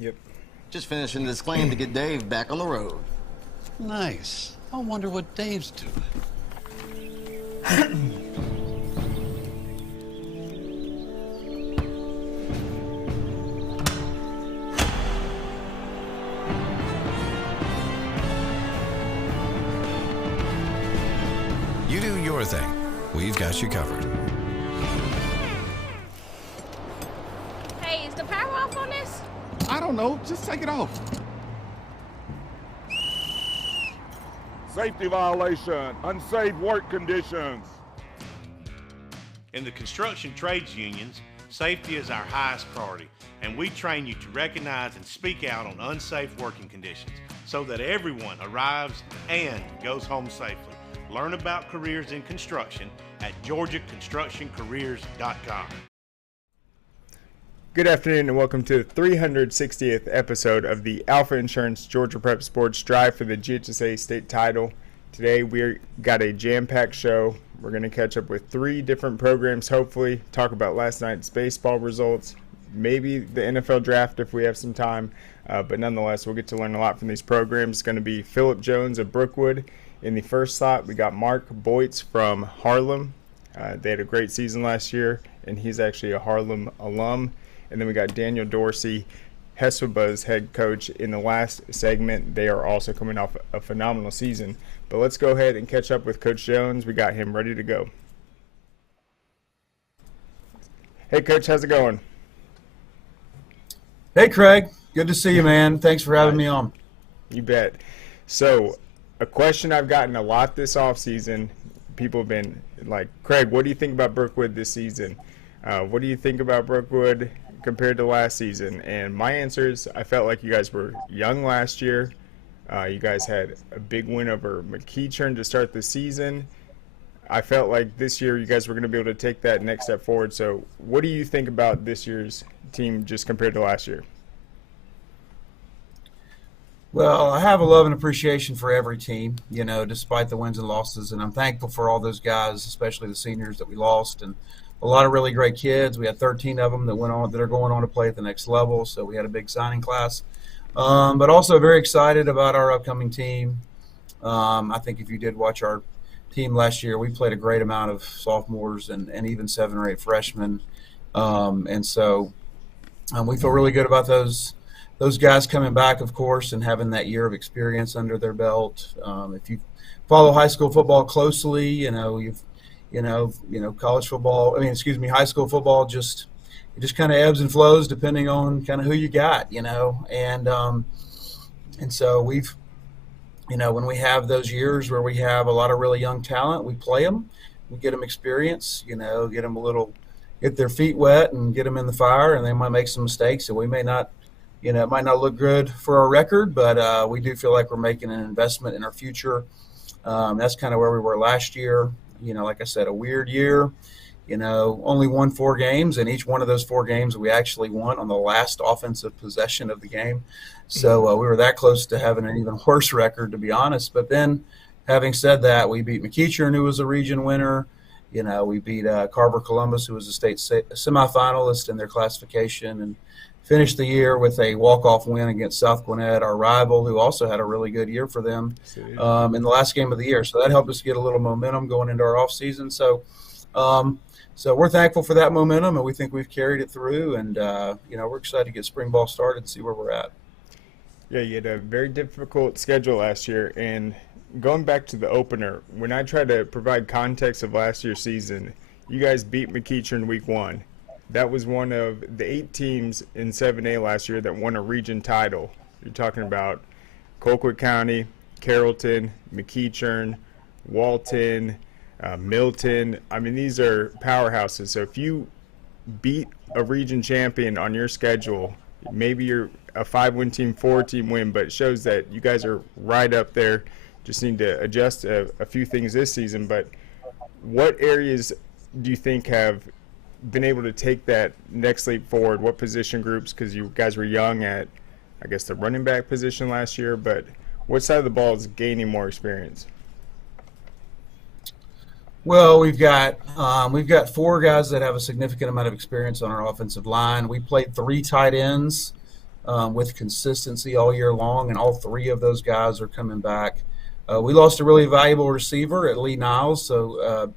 Yep. Just finishing this claim to get Dave back on the road. Nice. I wonder what Dave's doing. You do your thing. We've got you covered. Hey, is the power off on this? I don't know. Just take it off. Safety violation, unsafe work conditions. In the construction trades unions, safety is our highest priority, and we train you to recognize and speak out on unsafe working conditions so that everyone arrives and goes home safely. Learn about careers in construction at georgiaconstructioncareers.com. Good afternoon and welcome to the 360th episode of the Alfa Insurance Georgia Prep Sports Drive for the GHSA State Title. Today we got a jam-packed show. We're going to catch up with 3 different programs, hopefully, talk about last night's baseball results, maybe the NFL draft if we have some time, but nonetheless we'll get to learn a lot from these programs. It's going to be Phillip Jones of Brookwood. In the first slot, we got Mark Boytz from Harlem. They had a great season last year, and he's actually a Harlem alum. And then we got Daniel Dorsey, Hephzibah's head coach, in the last segment. They are also coming off a phenomenal season. But let's go ahead and catch up with Coach Jones. We got him ready to go. Hey, Coach, how's it going? Hey, Craig. Good to see you, man. Thanks for having me on. You bet. So, a question I've gotten a lot this offseason, people have been like, Craig, what do you think about Brookwood this season? What do you think about Brookwood compared to last season? And my answer is I felt like you guys were young last year. You guys had a big win over McEachern to start the season. I felt like this year you guys were going to be able to take that next step forward. So what do you think about this year's team just compared to last year? Well, I have a love and appreciation for every team, you know, despite the wins and losses. And I'm thankful for all those guys, especially the seniors that we lost. And a lot of really great kids. We had 13 of them that are going on to play at the next level. So we had a big signing class. But also very excited about our upcoming team. I think if you did watch our team last year, we played a great amount of sophomores and even 7 or 8 freshmen. And so we feel really good about those guys coming back, of course, and having that year of experience under their belt. If you follow high school football closely, college football, high school football just kind of ebbs and flows depending on kind of who you got, and so we've, when we have those years where we have a lot of really young talent, we play them, we get them experience, get them get their feet wet and get them in the fire, and they might make some mistakes, and we may not, it might not look good for our record, but we do feel like we're making an investment in our future. That's kind of where we were last year. Like I said, a weird year, only won 4 games, and each one of those 4 games we actually won on the last offensive possession of the game. So we were that close to having an even worse record, to be honest. But then, having said that, we beat McEachern, who was a region winner. We beat Carver Columbus, who was a state semifinalist in their classification, and finished the year with a walk-off win against South Gwinnett, our rival, who also had a really good year for them in the last game of the year. So that helped us get a little momentum going into our offseason. So we're thankful for that momentum, and we think we've carried it through. And, we're excited to get spring ball started and see where we're at. Yeah, you had a very difficult schedule last year. And going back to the opener, when I try to provide context of last year's season, you guys beat McEachern week 1. That was one of the 8 teams in 7A last year that won a region title. You're talking about Colquitt County, Carrollton, McEachern, Walton, Milton. I mean, these are powerhouses. So if you beat a region champion on your schedule, maybe you're a 5-win team, 4-team win, but it shows that you guys are right up there. Just need to adjust a few things this season. But what areas do you think have been able to take that next leap forward? What position groups? Because you guys were young at, I guess, the running back position last year, but what side of the ball is gaining more experience? Well, we've got 4 guys that have a significant amount of experience on our offensive line. We played 3 tight ends with consistency all year long, and all three of those guys are coming back. We lost a really valuable receiver at Lee Niles, so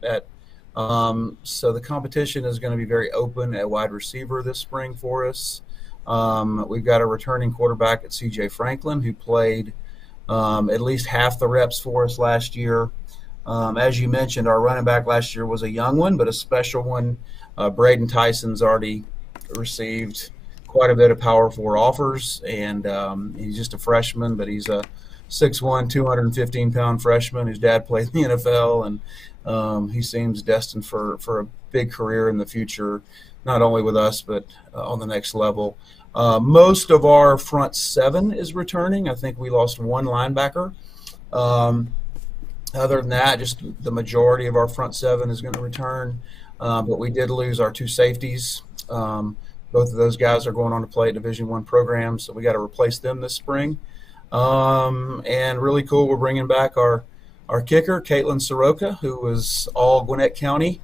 so the competition is going to be very open at wide receiver this spring for us. We've got a returning quarterback at C.J. Franklin who played at least half the reps for us last year. As you mentioned, our running back last year was a young one, but a special one. Braden Tyson's already received quite a bit of Power 4 offers, and he's just a freshman, but he's a 6'1", 215-pound freshman whose dad played in the NFL, and he seems destined for a big career in the future, not only with us but on the next level. Most of our front seven is returning. I think we lost one linebacker. Other than that, just the majority of our front seven is going to return, but we did lose our two safeties. Both of those guys are going on to play at Division I programs, so we got to replace them this spring. And really cool, we're bringing back our kicker, Caitlin Soroka, who was all Gwinnett County,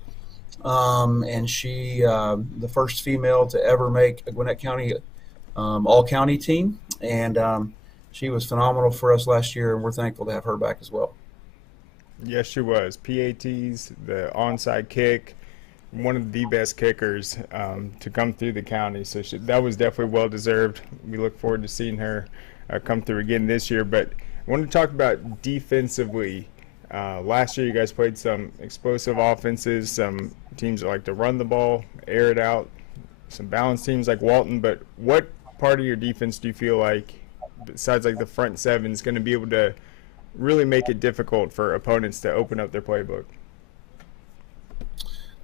and she the first female to ever make a Gwinnett County all-county team, and she was phenomenal for us last year, and we're thankful to have her back as well. Yes, she was. PATs, the onside kick, one of the best kickers to come through the county. So that was definitely well-deserved. We look forward to seeing her come through again this year. But I want to talk about defensively. Last year you guys played some explosive offenses, some teams that like to run the ball, air it out, some balanced teams like Walton. But what part of your defense do you feel like, besides like the front seven, is going to be able to really make it difficult for opponents to open up their playbook?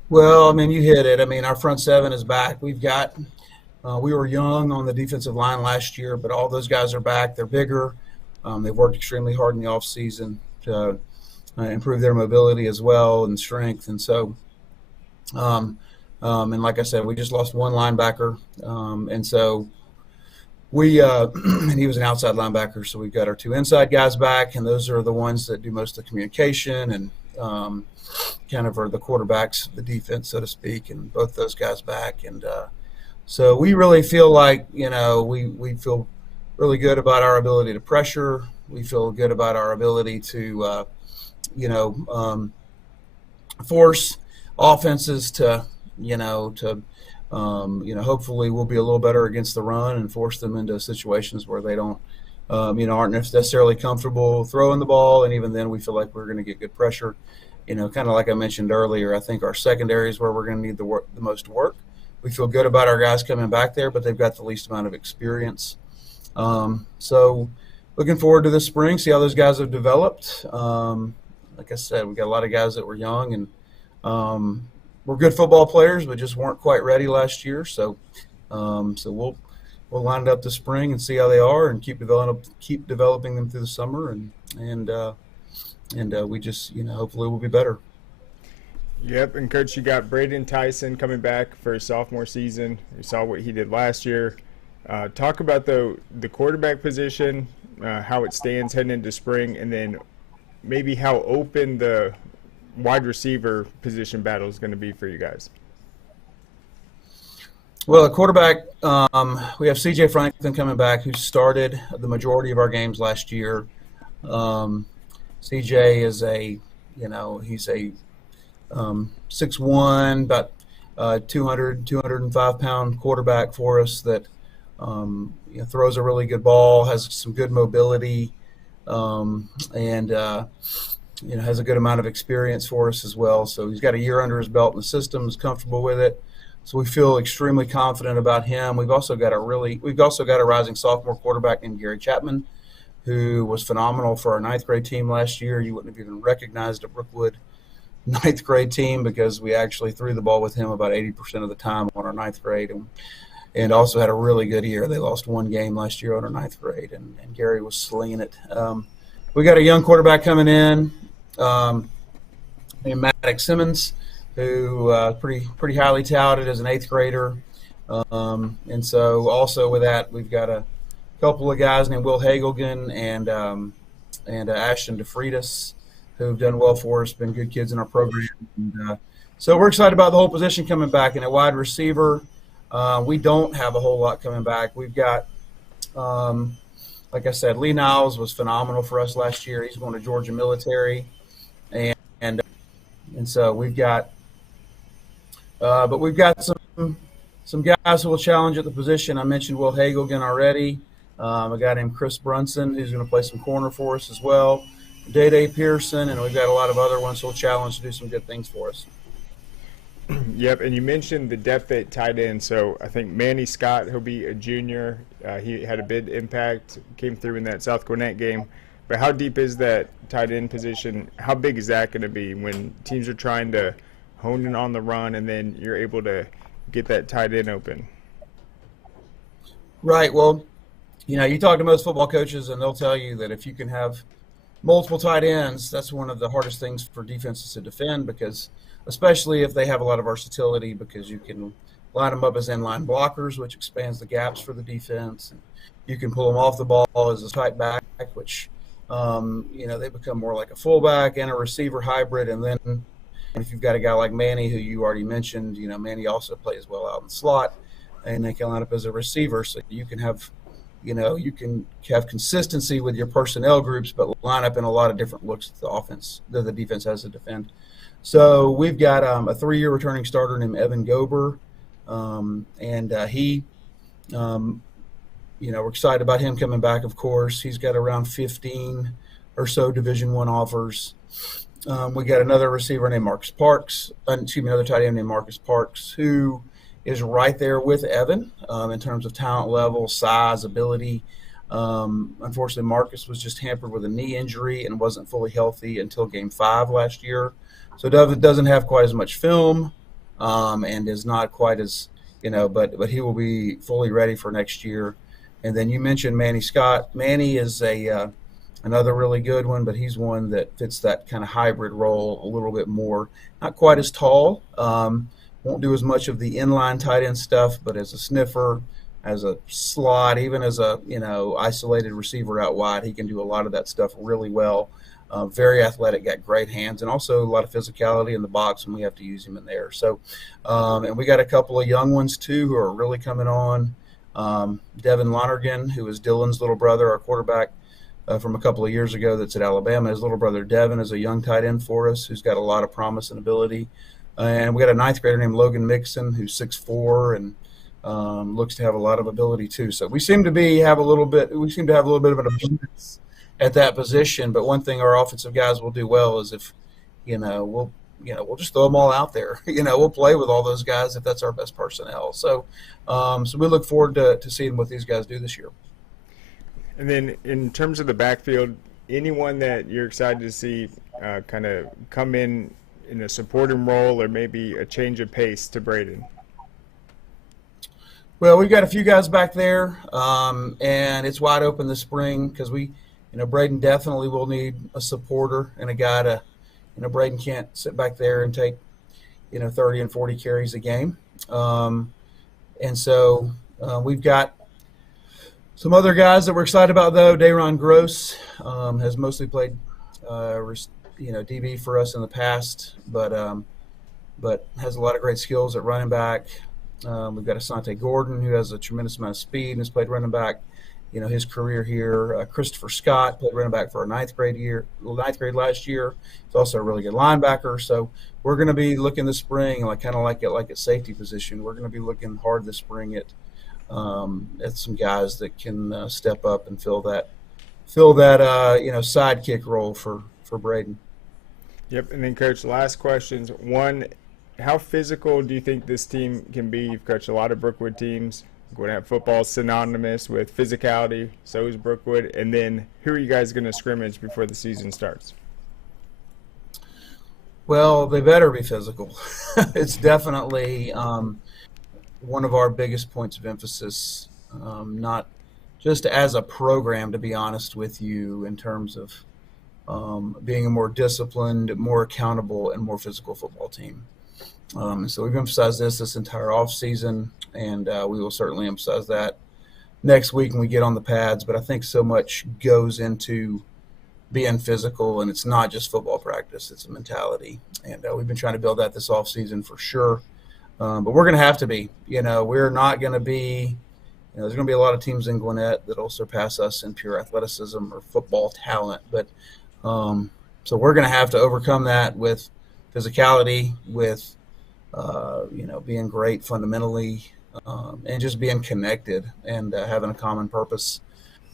Well, I mean, you hit it. I mean, our front seven is back. We've got we were young on the defensive line last year, but all those guys are back. They're bigger. They've worked extremely hard in the offseason to improve their mobility as well and strength. And so, and like I said, we just lost one linebacker. And so and he was an outside linebacker, so we've got our two inside guys back, and those are the ones that do most of the communication and kind of are the quarterbacks of the defense, so to speak, and both those guys back. And so we really feel like, we feel really good about our ability to pressure. We feel good about our ability to, force offenses to, hopefully we'll be a little better against the run and force them into situations where they don't, aren't necessarily comfortable throwing the ball. And even then we feel like we're going to get good pressure. Kind of like I mentioned earlier, I think our secondary is where we're going to need the most work. We feel good about our guys coming back there, but they've got the least amount of experience. So looking forward to this spring, see how those guys have developed. Like I said, we got a lot of guys that were young and we're good football players, but just weren't quite ready last year. So we'll line it up this spring and see how they are, and keep developing them through the summer, and we just hopefully we'll be better. Yep, and Coach, you got Braden Tyson coming back for his sophomore season. We saw what he did last year. Talk about the quarterback position, how it stands heading into spring, and then maybe how open the wide receiver position battle is going to be for you guys. Well, at quarterback, we have C.J. Franklin coming back, who started the majority of our games last year. C.J. is he's a 6'1", about 205-pound quarterback for us that throws a really good ball, has some good mobility, and has a good amount of experience for us as well. So he's got a year under his belt in the system, is comfortable with it. So we feel extremely confident about him. We've also got a rising sophomore quarterback named Gary Chapman, who was phenomenal for our ninth grade team last year. You wouldn't have even recognized a Brookwood ninth grade team because we actually threw the ball with him about 80% of the time on our ninth grade, and also had a really good year. They lost one game last year on our ninth grade, and Gary was slinging it. We got a young quarterback coming in named Maddox Simmons, who pretty highly touted as an eighth grader. And so also with that, we've got a couple of guys named Will Hagelgen and Ashton DeFreitas, who've done well for us, been good kids in our program. And, so we're excited about the whole position coming back. And at wide receiver, we don't have a whole lot coming back. We've got Like I said, Lee Niles was phenomenal for us last year. He's going to Georgia Military, and so we've got, but we've got some guys who will challenge at the position. I mentioned Will Hagelgen already. A guy named Chris Brunson who's going to play some corner for us as well. Day Pearson, and we've got a lot of other ones who will challenge to do some good things for us. Yep, and you mentioned the depth at tight end. So I think Manny Scott, he'll be a junior. He had a big impact, came through in that South Gwinnett game. But how deep is that tight end position? How big is that going to be when teams are trying to hone in on the run and then you're able to get that tight end open? Right. Well, you talk to most football coaches and they'll tell you that if you can have multiple tight ends, that's one of the hardest things for defenses to defend, because especially if they have a lot of versatility, because you can line them up as inline blockers, which expands the gaps for the defense. And you can pull them off the ball as a tight back, which, they become more like a fullback and a receiver hybrid. And then if you've got a guy like Manny, who you already mentioned, Manny also plays well out in the slot, and they can line up as a receiver. So you can have consistency with your personnel groups, but line up in a lot of different looks at the offense that the defense has to defend. So we've got a 3-year returning starter named Evan Gober, and he, we're excited about him coming back. Of course, he's got around 15 or so Division I offers. We got another receiver named Marcus Parks. Another tight end named Marcus Parks, who is right there with Evan in terms of talent level, size, ability. Unfortunately, Marcus was just hampered with a knee injury and wasn't fully healthy until Game 5 last year. So doesn't have quite as much film, and is not quite as, but he will be fully ready for next year. And then you mentioned Manny Scott. Manny is another really good one, but he's one that fits that kind of hybrid role a little bit more. Not quite as tall, won't do as much of the inline tight end stuff, but as a sniffer, as a slot, even as a isolated receiver out wide, he can do a lot of that stuff really well. Very athletic, got great hands, and also a lot of physicality in the box when we have to use him in there. So, and we got a couple of young ones too who are really coming on. Devin Lonergan, who is Dylan's little brother, our quarterback from a couple of years ago that's at Alabama. His little brother Devin is a young tight end for us who's got a lot of promise and ability. And we got a 9th grader named Logan Mixon who's 6'4" and looks to have a lot of ability too. So we seem to have a little bit of an abundance at that position. But one thing our offensive guys will do well is if, we'll just throw them all out there. We'll play with all those guys if that's our best personnel. So, so we look forward to seeing what these guys do this year. And then in terms of the backfield, anyone that you're excited to see kind of come in a supporting role or maybe a change of pace to Braden? Well, we've got a few guys back there, and it's wide open this spring because Braden definitely will need a supporter and a guy to, Braden can't sit back there and take, 30 and 40 carries a game. And so we've got some other guys that we're excited about, though. Dayron Gross has mostly played, DB for us in the past, but has a lot of great skills at running back. We've got Asante Gordon, who has a tremendous amount of speed and has played running back, his career here. Christopher Scott played running back for our ninth grade last year. He's also a really good linebacker. So we're going to be looking this spring, like at safety position. We're going to be looking hard this spring at some guys that can step up and fill that sidekick role for Braden. Yep, and then Coach, last questions. One, how physical do you think this team can be? You've coached a lot of Brookwood teams. Gwinnett football is synonymous with physicality, so is Brookwood. And then who are you guys going to scrimmage before the season starts? Well, they better be physical. It's definitely one of our biggest points of emphasis, not just as a program, to be honest with you, in terms of being a more disciplined, more accountable, and more physical football team. So we've emphasized this entire offseason, and we will certainly emphasize that next week when we get on the pads. But I think so much goes into being physical, and it's not just football practice. It's a mentality. And we've been trying to build that this offseason for sure. But we're going to have to be. We're not going to be, there's going to be a lot of teams in Gwinnett that'll surpass us in pure athleticism or football talent. But so we're going to have to overcome that with physicality, with being great fundamentally, and just being connected and having a common purpose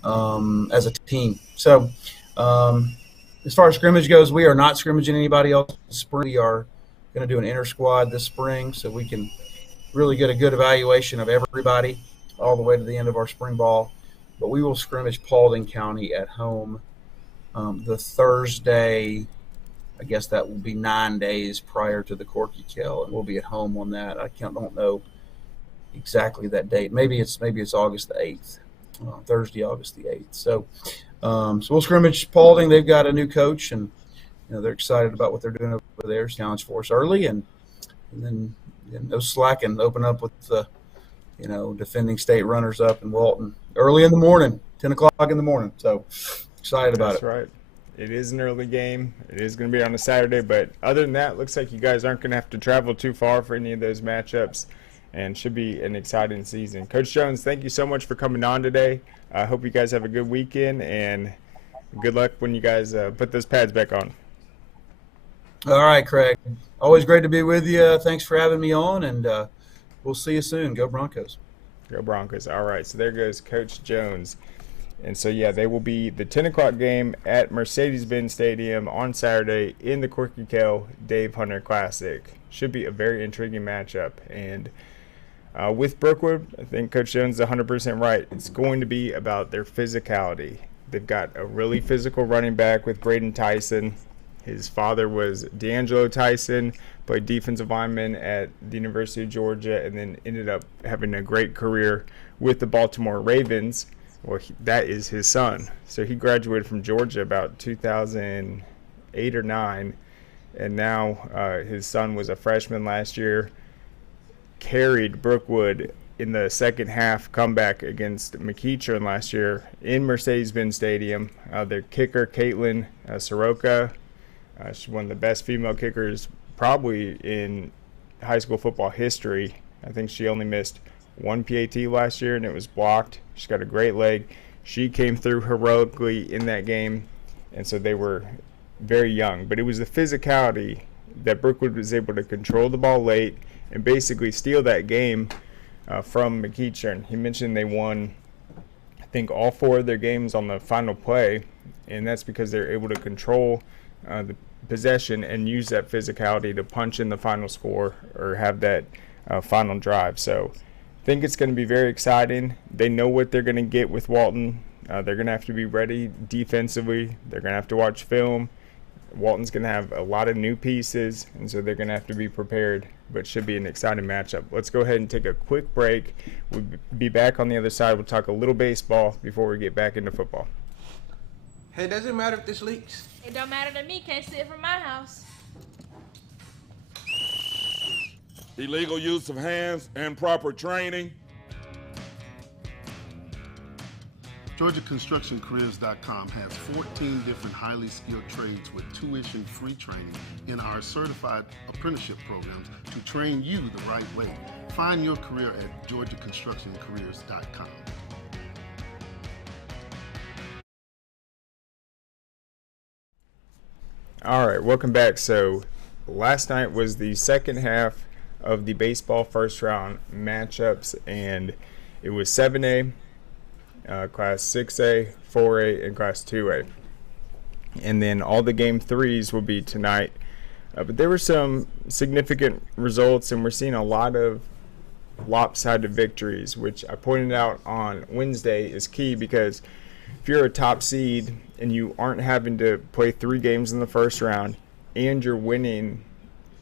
as a team. So as far as scrimmage goes, we are not scrimmaging anybody else this spring. We are going to do an inter squad this spring so we can really get a good evaluation of everybody all the way to the end of our spring ball. But we will scrimmage Paulding County at home the Thursday. I guess that will be 9 days prior to the Corky Kill, and we'll be at home on that. I don't know exactly that date. Maybe it's August the 8th, Thursday, August the 8th. So we'll scrimmage Paulding. They've got a new coach, and they're excited about what they're doing over there. Challenge for us early, and then no slack and open up with the defending state runners up in Walton early in the morning, 10 o'clock in the morning. So excited about it. That's right. It is an early game. It is going to be on a Saturday, but other than that, looks like you guys aren't going to have to travel too far for any of those matchups, and should be an exciting season. Coach Jones, thank you so much for coming on today. I hope you guys have a good weekend, and good luck when you guys put those pads back on. All right, Craig. Always great to be with you. Thanks for having me on, and we'll see you soon. Go Broncos. Go Broncos. All right, so there goes Coach Jones. And so, yeah, they will be the 10 o'clock game at Mercedes-Benz Stadium on Saturday in the Corky Kell Dave Hunter Classic. Should be a very intriguing matchup. And with Brookwood, I think Coach Jones is 100% right. It's going to be about their physicality. They've got a really physical running back with Braden Tyson. His father was D'Angelo Tyson, played defensive lineman at the University of Georgia, and then ended up having a great career with the Baltimore Ravens. Well, that is his son. So he graduated from Georgia about 2008 or 9, and now his son was a freshman last year, carried Brookwood in the second half comeback against McEachern last year in Mercedes-Benz Stadium. Their kicker, Caitlin Soroka, she's one of the best female kickers probably in high school football history. I think she only missed one PAT last year, and it was blocked. She's got a great leg. She came through heroically in that game, and so they were very young. But it was the physicality that Brookwood was able to control the ball late and basically steal that game from McEachern. He mentioned they won, I think, all 4 of their games on the final play, and that's because they're able to control the possession and use that physicality to punch in the final score or have that final drive. So I think it's going to be very exciting. They know what they're going to get with Walton. They're going to have to be ready defensively. They're going to have to watch film. Walton's going to have a lot of new pieces, and so they're going to have to be prepared, but should be an exciting matchup. Let's go ahead and take a quick break. We'll be back on the other side. We'll talk a little baseball before we get back into football. Hey, does it matter if this leaks? It don't matter to me. Can't see it from my house. Illegal use of hands and proper training. GeorgiaConstructionCareers.com has 14 different highly skilled trades with tuition-free training in our certified apprenticeship programs to train you the right way. Find your career at GeorgiaConstructionCareers.com. All right, welcome back. So last night was the second half of the baseball first round matchups, and it was 7A, Class 6A, 4A, and Class 2A. And then all the game 3s will be tonight. But there were some significant results, and we're seeing a lot of lopsided victories, which I pointed out on Wednesday is key, because if you're a top seed and you aren't having to play 3 games in the first round and you're winning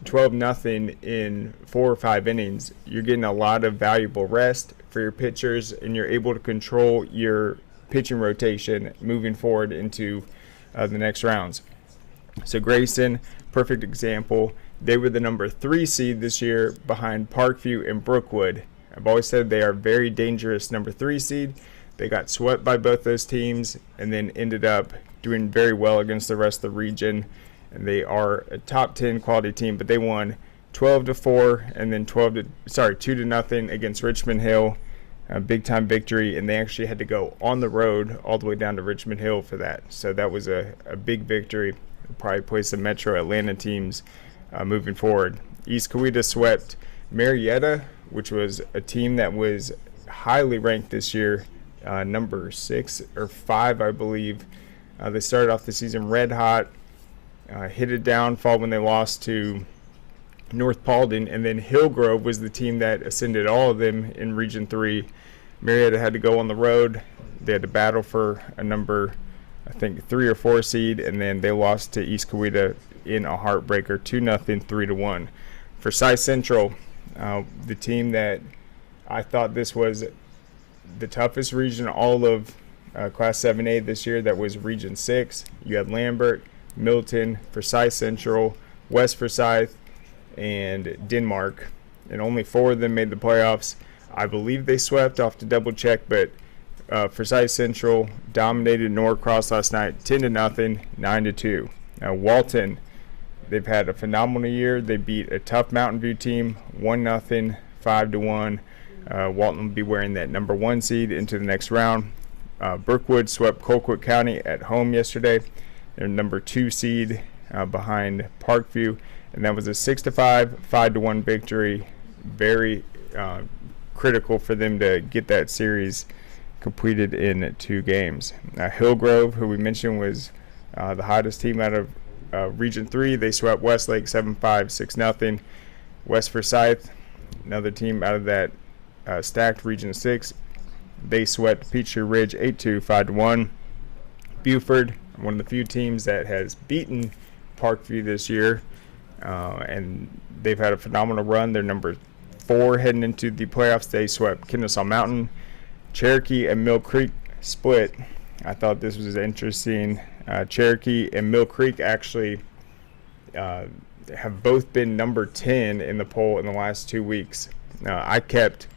12-0 in 4 or 5 innings, you're getting a lot of valuable rest for your pitchers, and you're able to control your pitching rotation moving forward into the next rounds. So Grayson, perfect example. They were the number 3 seed this year behind Parkview and Brookwood. I've always said they are very dangerous number 3 seed. They got swept by both those teams and then ended up doing very well against the rest of the region. And they are a top 10 quality team, but they won 12-4 and then 2-0 against Richmond Hill. a big-time victory, and they actually had to go on the road all the way down to Richmond Hill for that. So that was a big victory. Probably play some Metro Atlanta teams moving forward. East Coweta swept Marietta, which was a team that was highly ranked this year, number 6 or 5, I believe. They started off the season red hot, hit a downfall when they lost to North Paulding, and then Hillgrove was the team that ascended all of them in Region 3. Marietta had to go on the road. They had to battle for a number, I think, 3 or 4 seed, and then they lost to East Coweta in a heartbreaker, 2-0, 3-1. For Forsyth Central, the team that I thought this was the toughest region all of Class 7A this year, that was Region 6. You had Lambert, Milton, Forsyth Central, West Forsyth, and Denmark, and only 4 of them made the playoffs. I believe they swept, off to double check, but Forsyth Central dominated Norcross last night, 10-0, 9-2. Walton, they've had a phenomenal year. They beat a tough Mountain View team, 1-0, 5-1. Walton will be wearing that number 1 seed into the nenext round. Brookwood swept Colquitt County at home yesterday. They're number 2 seed behind Parkview, and that was a 6-5, 5-1 victory. Very critical for them to get that series completed in 2 games. Hillgrove, who we mentioned was the hottest team out of Region 3, they swept Westlake 7-5, 6-0. West Forsyth, another team out of that stacked Region 6, they swept Peachtree Ridge 8-2, 5-1. Buford, one of the few teams that has beaten Parkview this year, and they've had a phenomenal run. They're number 4 heading into the playoffs. They swept Kennesaw Mountain. Cherokee and Mill Creek split. I thought this was interesting. Cherokee and Mill Creek actually have both been number 10 in the poll in the last 2 weeks. I kept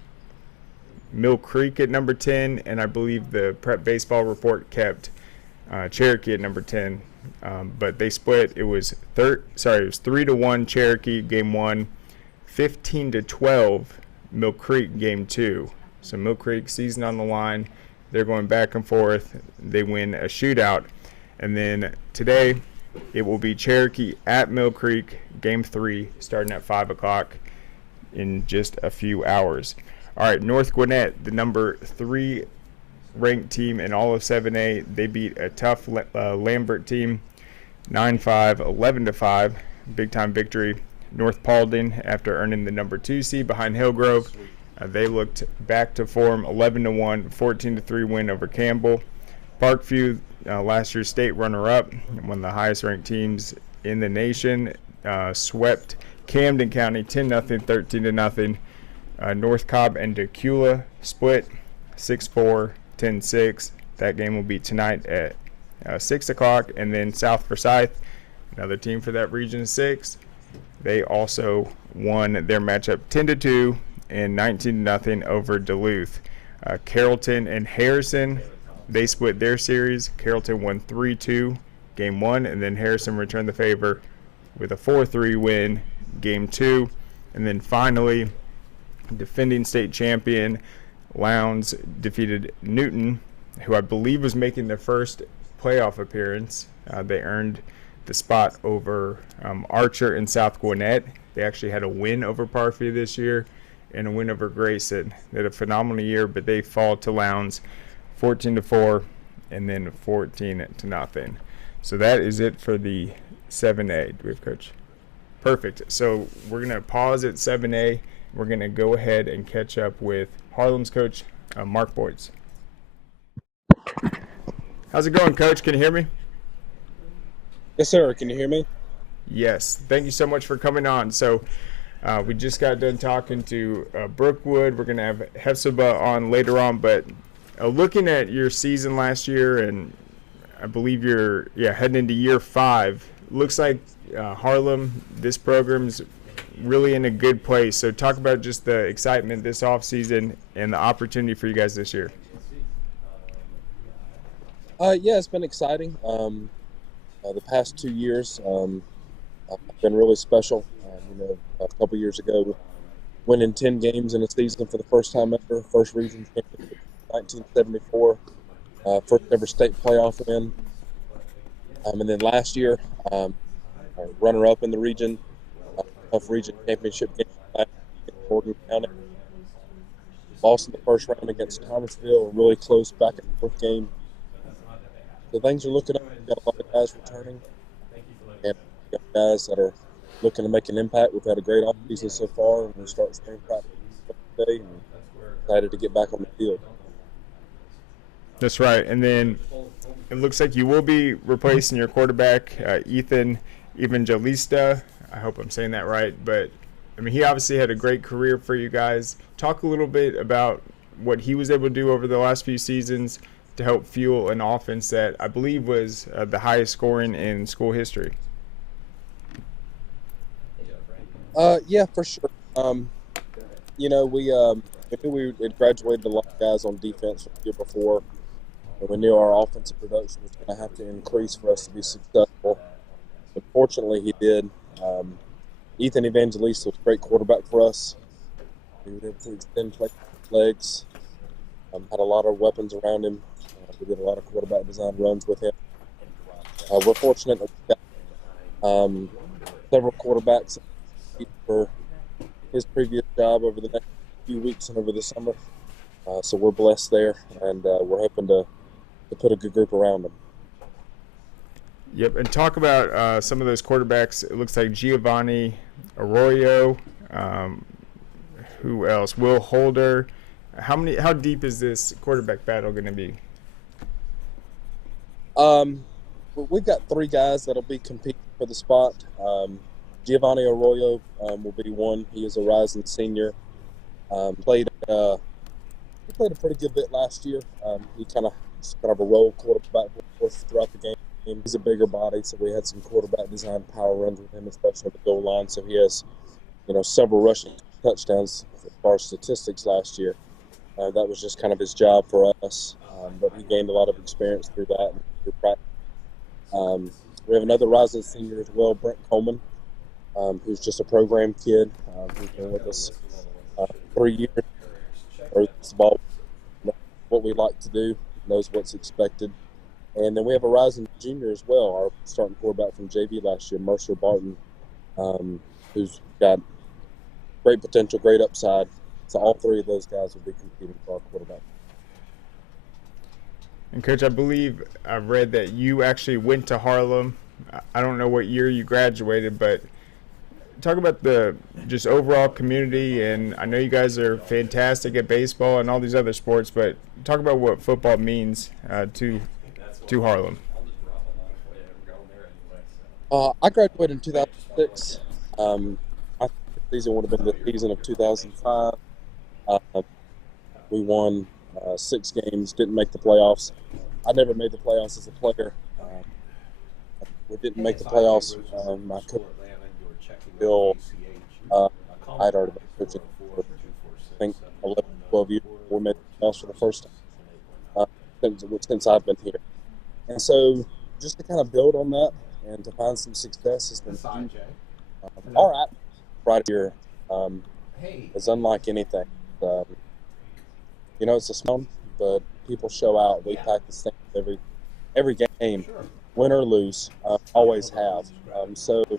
Mill Creek at number 10, and I believe the Prep Baseball Report kept Cherokee at number 10. But they split. It was 3-1 Cherokee game 1, 15-12 Mill Creek game 2. So Mill Creek, season on the line. They're going back and forth. They win a shootout. And then today it will be Cherokee at Mill Creek game 3, starting at 5 o'clock in just a few hours. All right, North Gwinnett, the number 3 ranked team in all of 7A. They beat a tough Lambert team, 9-5, 11-5, big-time victory. North Paulding, after earning the number 2 seed behind Hillgrove, they looked back to form, 11-1, 14-3 win over Campbell. Parkview, last year's state runner-up, one of the highest-ranked teams in the nation, swept Camden County 10-0, 13-0. North Cobb and Decula split 6-4, 10-6. That game will be tonight at 6 o'clock. And then South Forsyth, another team for that Region 6, they also won their matchup 10-2 and 19-0 over Duluth. Carrollton and Harrison, they split their series. Carrollton won 3-2 game 1, and then Harrison returned the favor with a 4-3 win game 2. And then finally, defending state champion Lowndes defeated Newton, who I believe was making their first playoff appearance. They earned the spot over Archer and South Gwinnett. They actually had a win over Parkview this year and a win over Grayson. They had a phenomenal year, but they fall to Lowndes 14-4 and then 14-0. So that is it for the 7A. Do we have Coach? Perfect. So we're going to pause at 7A. We're going to go ahead and catch up with Harlem's coach, Mark Boyds. How's it going, Coach? Can you hear me? Yes, sir. Can you hear me? Yes. Thank you so much for coming on. So we just got done talking to Brookwood. We're going to have Hephzibah on later on. But looking at your season last year, and I believe you're heading into year 5, looks like Harlem, this program's really in a good place. So talk about just the excitement this offseason and the opportunity for you guys this year. Yeah, it's been exciting. The past 2 years have been really special. A couple years ago, winning 10 games in a season for the first time ever, first region championship in 1974, first ever state playoff win. And then last year, runner-up in the region, tough region championship game against Morgan County. Lost in the first round against Thomasville, a really close back and forth game. So things are looking up. We've got a lot of guys returning, and we've got guys that are looking to make an impact. We've had a great offseason so far, and we're starting spring practice today, and excited to get back on the field. That's right. And then it looks like you will be replacing your quarterback, Ethan Evangelista. I hope I'm saying that right, but I mean, he obviously had a great career for you guys. Talk a little bit about what he was able to do over the last few seasons to help fuel an offense that I believe was the highest scoring in school history. Yeah, for sure. You know, we knew we had graduated a lot of guys on defense from the year before, and we knew our offensive production was going to have to increase for us to be successful. Unfortunately, he did. Ethan Evangelista was a great quarterback for us. He was able to extend play legs, had a lot of weapons around him. We did a lot of quarterback design runs with him. We're fortunate that we've got several quarterbacks for his previous job over the next few weeks and over the summer. So we're blessed there, and we're hoping to put a good group around him. Yep, and talk about some of those quarterbacks. It looks like Giovanni Arroyo. Who else? Will Holder. How deep is this quarterback battle going to be? We've got three guys that'll be competing for the spot. Giovanni Arroyo will be one. He is a rising senior. Played a pretty good bit last year. He kind of a role quarterback for us throughout the game. He's a bigger body, so we had some quarterback design power runs with him, especially at the goal line. So he has, several rushing touchdowns as far as statistics last year. That was just kind of his job for us, but he gained a lot of experience through that and through practice. We have another rising senior as well, Brent Coleman, who's just a program kid. He's been with us 3 years. Or it's about what we like to do, knows what's expected. And then we have a rising junior as well, our starting quarterback from JV last year, Mercer Barton, who's got great potential, great upside. So all three of those guys will be competing for our quarterback. And Coach, I believe I've read that you actually went to Harlem. I don't know what year you graduated, but talk about the just overall community. And I know you guys are fantastic at baseball and all these other sports, but talk about what football means to Harlem. I graduated in 2006. I think the season would have been the season of 2005. We won 6 games, didn't make the playoffs. I never made the playoffs as a player. We didn't make the playoffs. My coach, Bill, I'd already been coaching for, I think, 11, 12 years before we made the playoffs for the first time since I've been here. And so just to kind of build on that and to find some success has been huge. Our atmosphere right here is unlike anything. It's a small, but people show out. We pack the stands every game, win or lose, always have. So the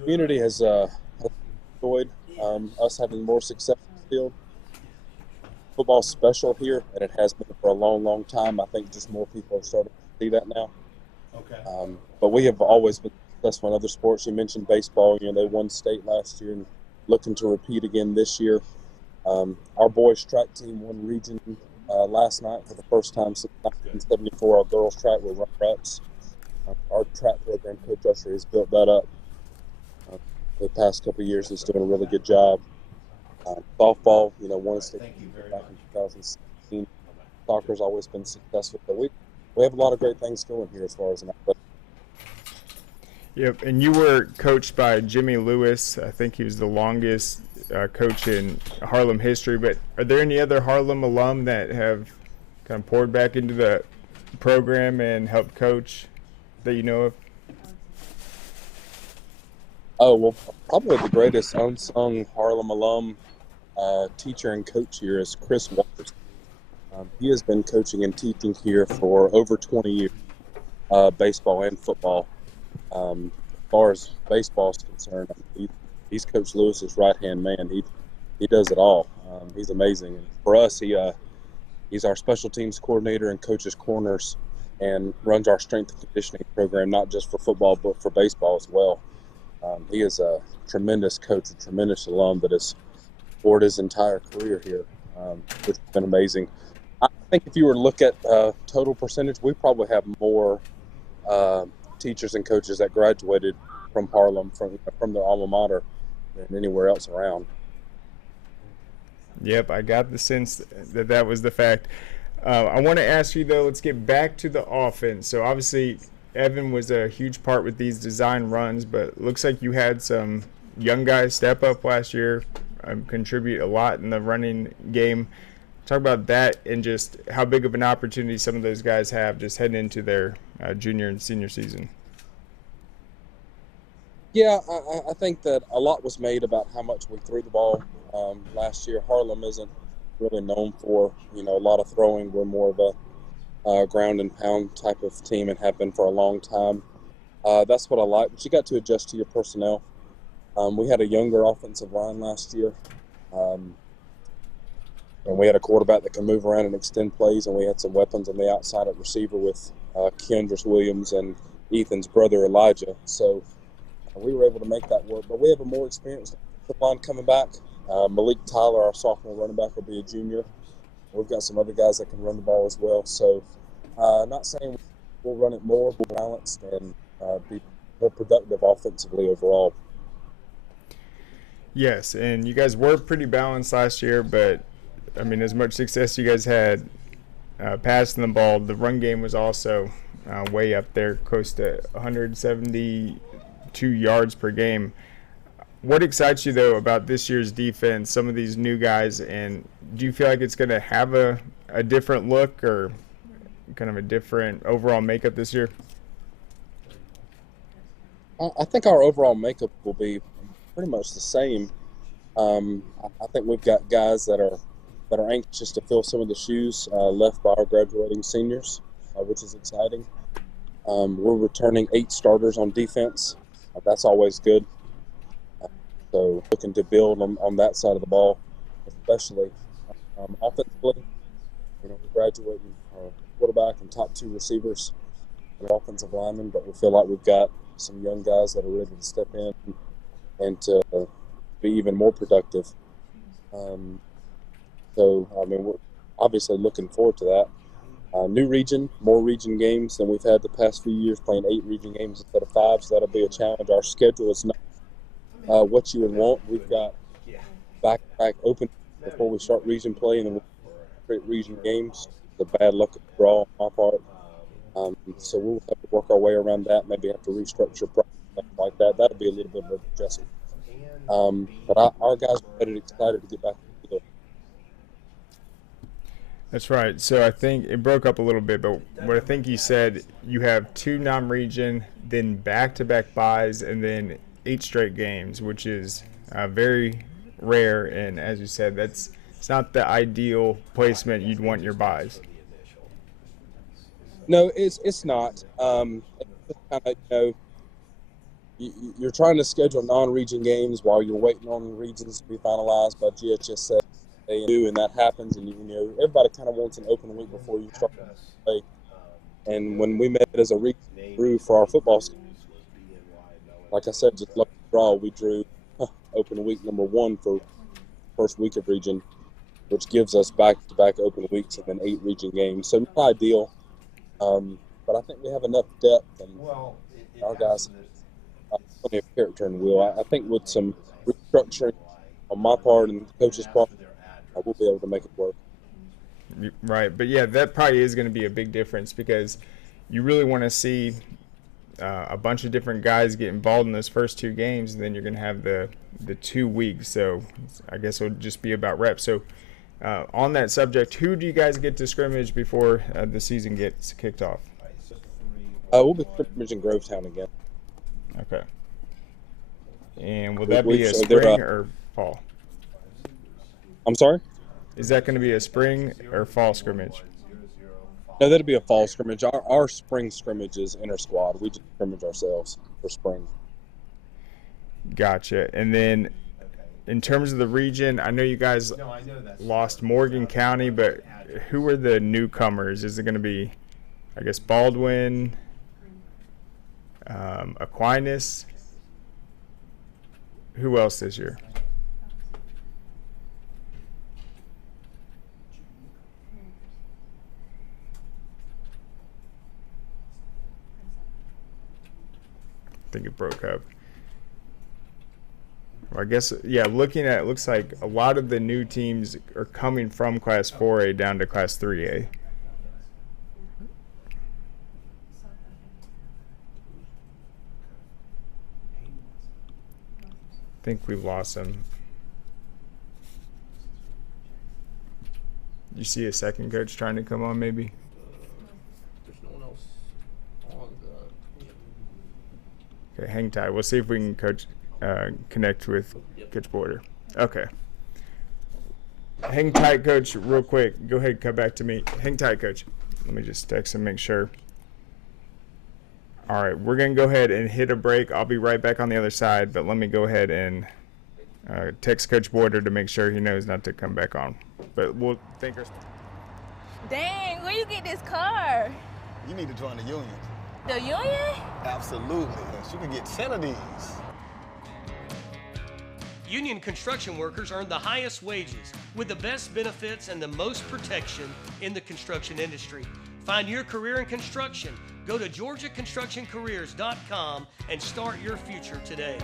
community has enjoyed us having more success in the field. Football's special here, and it has been for a long, long time. I think just more people are starting to see that now. Okay. But we have always been successful in other sports. You mentioned baseball. They won state last year and looking to repeat again this year. Our boys track team won region last night for the first time since 1974. Our girls track were runner-ups. Our track program, Coach Usher, has built that up. The past couple of years, he's doing a really good job. Softball, won a state back in 2016. Soccer's always been successful. But we have a lot of great things going here as far as an athletic. Yep, and you were coached by Jimmy Lewis. I think he was the longest coach in Harlem history. But are there any other Harlem alum that have kind of poured back into the program and helped coach that you know of? Oh, well, probably the greatest unsung Harlem alum teacher and coach here is Chris Waters. He has been coaching and teaching here for over 20 years, baseball and football. As far as baseball is concerned, he's Coach Lewis's right-hand man. He does it all. He's amazing. And for us, he's our special teams coordinator and coaches corners, and runs our strength and conditioning program, not just for football but for baseball as well. He is a tremendous coach, a tremendous alum that has poured his entire career here, which has been amazing. I think if you were to look at total percentage, we probably have more teachers and coaches that graduated from Harlem, from their alma mater, than anywhere else around. Yep, I got the sense that was the fact. I want to ask you, though, let's get back to the offense. So, obviously, Evan was a huge part with these design runs, but it looks like you had some young guys step up last year, contribute a lot in the running game. Talk about that and just how big of an opportunity some of those guys have just heading into their junior and senior season. Yeah, I think that a lot was made about how much we threw the ball last year. Harlem isn't really known for, a lot of throwing. We're more of a ground and pound type of team and have been for a long time. That's what I like. But you got to adjust to your personnel. We had a younger offensive line last year. And we had a quarterback that can move around and extend plays, and we had some weapons on the outside at receiver with Kendris Williams and Ethan's brother Elijah. So we were able to make that work. But we have a more experienced offensive line coming back. Malik Tyler, our sophomore running back, will be a junior. We've got some other guys that can run the ball as well. So not saying we'll run it more balanced and be more productive offensively overall. Yes, and you guys were pretty balanced last year, but I mean, as much success you guys had passing the ball, the run game was also way up there, close to 172 yards per game. What excites you, though, about this year's defense, some of these new guys, and do you feel like it's going to have a different look or kind of a different overall makeup this year? I think our overall makeup will be pretty much the same. I think we've got guys that are anxious to fill some of the shoes left by our graduating seniors, which is exciting. We're returning 8 starters on defense. That's always good. So looking to build on that side of the ball, especially offensively. We're graduating our quarterback and top 2 receivers and offensive linemen, but we feel like we've got some young guys that are ready to step in and to be even more productive. So, I mean, we're obviously looking forward to that. New region, more region games than we've had the past few years, playing 8 region games instead of 5, so that'll be a challenge. Our schedule is not what you would want. We've got back-to-back open before we start region play, and then we'll create region games. The bad luck of the draw on my part. So we'll have to work our way around that, maybe have to restructure stuff like that. That'll be a little bit of an adjustment. But our guys are ready and excited to get back to the field. That's right. So I think it broke up a little bit, but what I think you said, you have 2 non-region, then back-to-back buys, and then 8 straight games, which is very rare. And as you said, it's not the ideal placement you'd want your buys. No, it's not. It's kind of, you're trying to schedule non-region games while you're waiting on regions to be finalized by GHSA, and that happens. And everybody kind of wants an open week before you start to play. And when we met as a region crew for our football school, like I said, just lucky draw, we drew open week number 1 for first week of region, which gives us back-to-back open weeks and then 8 region games. So not ideal. But I think we have enough depth, and our guys have plenty of character and will. I think with some restructuring on my part and the coach's part, we'll be able to make it work. Right, but yeah, that probably is going to be a big difference because you really want to see a bunch of different guys get involved in those first 2 games, and then you're going to have the 2 weeks. So I guess it'll just be about reps. So on that subject, who do you guys get to scrimmage before the season gets kicked off? We'll be scrimmaging Grovetown again. Okay. And will that be We've- a so they're, spring or fall? I'm sorry? Is that going to be a spring or fall scrimmage? No, that'll be a fall scrimmage. Our spring scrimmage is inter-squad. We just scrimmage ourselves for spring. Gotcha. And then in terms of the region, I know you guys lost Morgan County, but who are the newcomers? Is it going to be, I guess, Baldwin, Aquinas? Who else this year? I think it broke up. Well, I guess, yeah, looking at it, looks like a lot of the new teams are coming from Class 4A down to Class 3A. I think we've lost them. You see a second coach trying to come on, maybe? Okay, hang tight. We'll see if we can connect with Coach Porter. Okay. Hang tight, Coach, real quick. Go ahead, come back to me. Hang tight, Coach. Let me just text and make sure. All right, we're going to go ahead and hit a break. I'll be right back on the other side, but let me go ahead and text Coach Porter to make sure he knows not to come back on. But we'll think. Dang, where you get this car? You need to join the union. The union? Absolutely. You can get 10 of these. Union construction workers earn the highest wages with the best benefits and the most protection in the construction industry. Find your career in construction. Go to GeorgiaConstructionCareers.com and start your future today.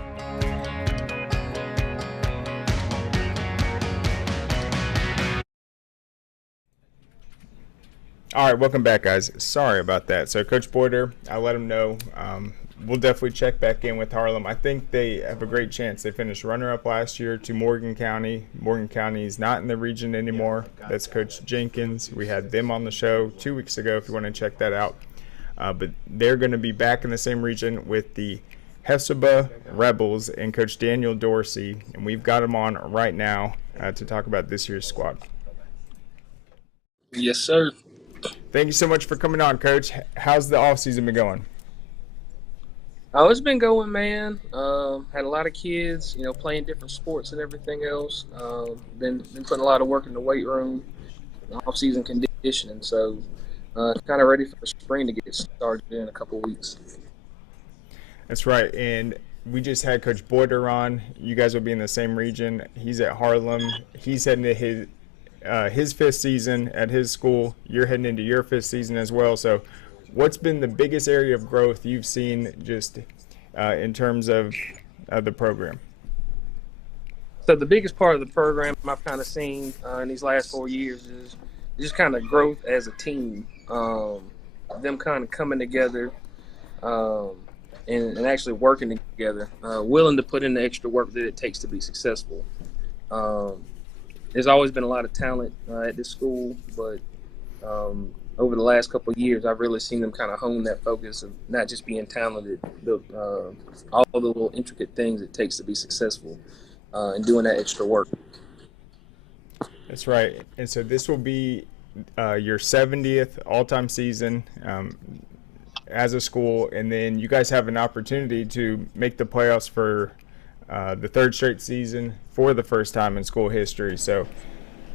All right, welcome back, guys. Sorry about that. So, Coach Porter, I let him know. We'll definitely check back in with Harlem. I think they have a great chance. They finished runner-up last year to Morgan County. Morgan County is not in the region anymore. That's Coach Jenkins. We had them on the show 2 weeks ago if you want to check that out. But they're going to be back in the same region with the Hephzibah Rebels and Coach Daniel Dorsey. And we've got them on right now to talk about this year's squad. Yes, sir. Thank you so much for coming on, Coach. How's the offseason been going? Oh, it's been going, man. Had a lot of kids, playing different sports and everything else. Been putting a lot of work in the weight room, off-season conditioning. So, kind of ready for spring to get started in a couple of weeks. That's right. And we just had Coach Porter on. You guys will be in the same region. He's at Harlem. He's heading to his fifth season at his school. You're heading into your fifth season as well. So, what's been the biggest area of growth you've seen just in terms of the program? So the biggest part of the program I've kind of seen in these last 4 years is just kind of growth as a team. Them kind of coming together and actually working together, willing to put in the extra work that it takes to be successful. There's always been a lot of talent at this school, but over the last couple of years, I've really seen them kind of hone that focus of not just being talented, but all the little intricate things it takes to be successful and doing that extra work. That's right. And so this will be your 70th all-time season as a school, and then you guys have an opportunity to make the playoffs for the third straight season for the first time in school history. So,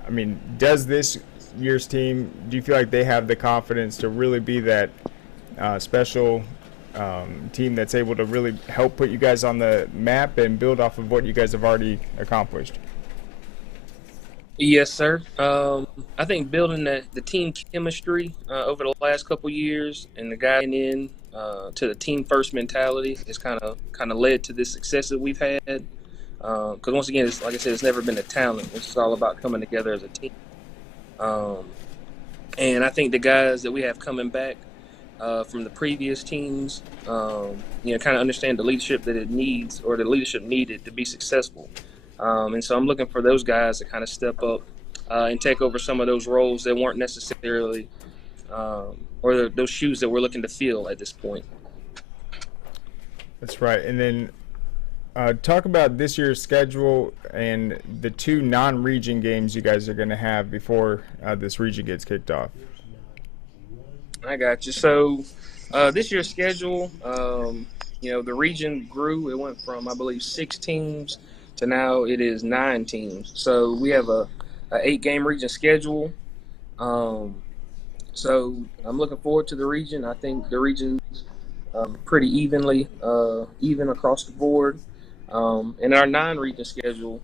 I mean, does this year's team, do you feel like they have the confidence to really be that special team that's able to really help put you guys on the map and build off of what you guys have already accomplished? Yes, sir. I think building the team chemistry over the last couple of years and the guy in to the team first mentality has kind of led to this success that we've had. Because once again, like I said, it's never been a talent. It's all about coming together as a team. And I think the guys that we have coming back from the previous teams, kind of understand the leadership that it needs, or the leadership needed to be successful. And so I'm looking for those guys to kind of step up and take over some of those roles that weren't necessarily, or those shoes that we're looking to fill at this point. That's right. And then Talk about this year's schedule and the 2 non-region games you guys are going to have before this region gets kicked off. I got you. So this year's schedule, the region grew. It went from, I believe, 6 teams to now it is 9 teams. So we have a 8-game region schedule. So I'm looking forward to the region. I think the region pretty evenly, even across the board. In our non-region schedule,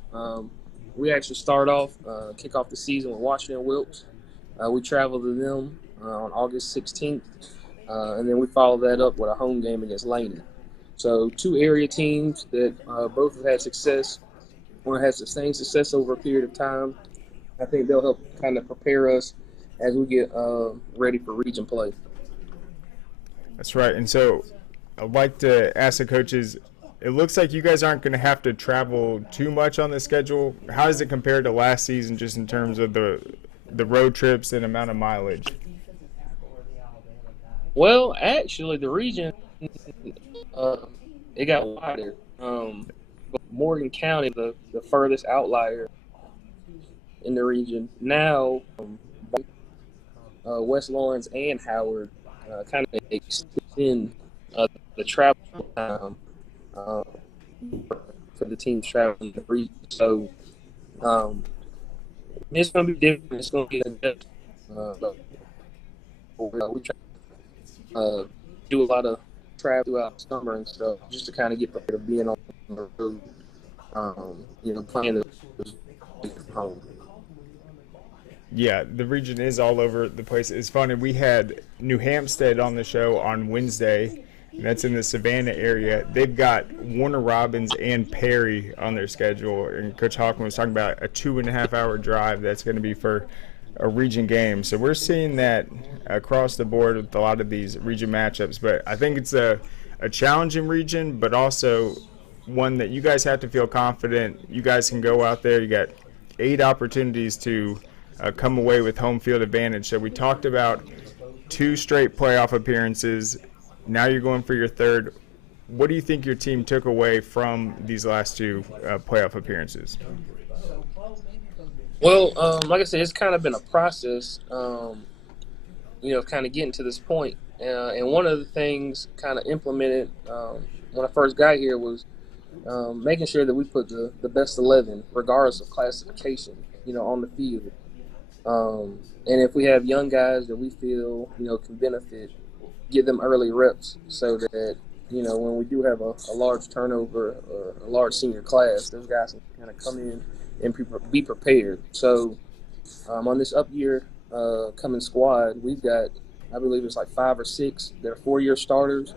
we actually kick off the season with Washington Wilkes. We travel to them on August 16th, and then we follow that up with a home game against Laney. So 2 area teams that both have had success. One has sustained success over a period of time. I think they'll help kind of prepare us as we get ready for region play. That's right. And so I'd like to ask the coaches, it looks like you guys aren't going to have to travel too much on the schedule. How does it compare to last season just in terms of the road trips and amount of mileage? Well, actually, the region, it got wider. But Morgan County, the furthest outlier in the region. Now, West Lawrence and Howard kind of extend the travel time for the teams traveling the region. So it's going to be different. It's going to be a depth. We try to do a lot of travel throughout the summer and stuff just to kind of get prepared of being on the road, playing the home. Yeah, the region is all over the place. It's funny. We had New Hampstead on the show on Wednesday, and that's in the Savannah area. They've got Warner Robins and Perry on their schedule, and Coach Hawkman was talking about a 2.5-hour drive that's going to be for a region game. So we're seeing that across the board with a lot of these region matchups. But I think it's a challenging region, but also one that you guys have to feel confident. You guys can go out there. You got 8 opportunities to come away with home field advantage. So we talked about 2 straight playoff appearances. Now you're going for your 3rd. What do you think your team took away from these last 2 playoff appearances? Well, like I said, it's kind of been a process, kind of getting to this point. And one of the things kind of implemented when I first got here was making sure that we put the best 11, regardless of classification, on the field. And if we have young guys that we feel, can benefit, give them early reps so that, when we do have a large turnover or a large senior class, those guys can kind of come in and be prepared. So on this up year coming squad, we've got, I believe it's like 5 or 6. They're 4-year starters.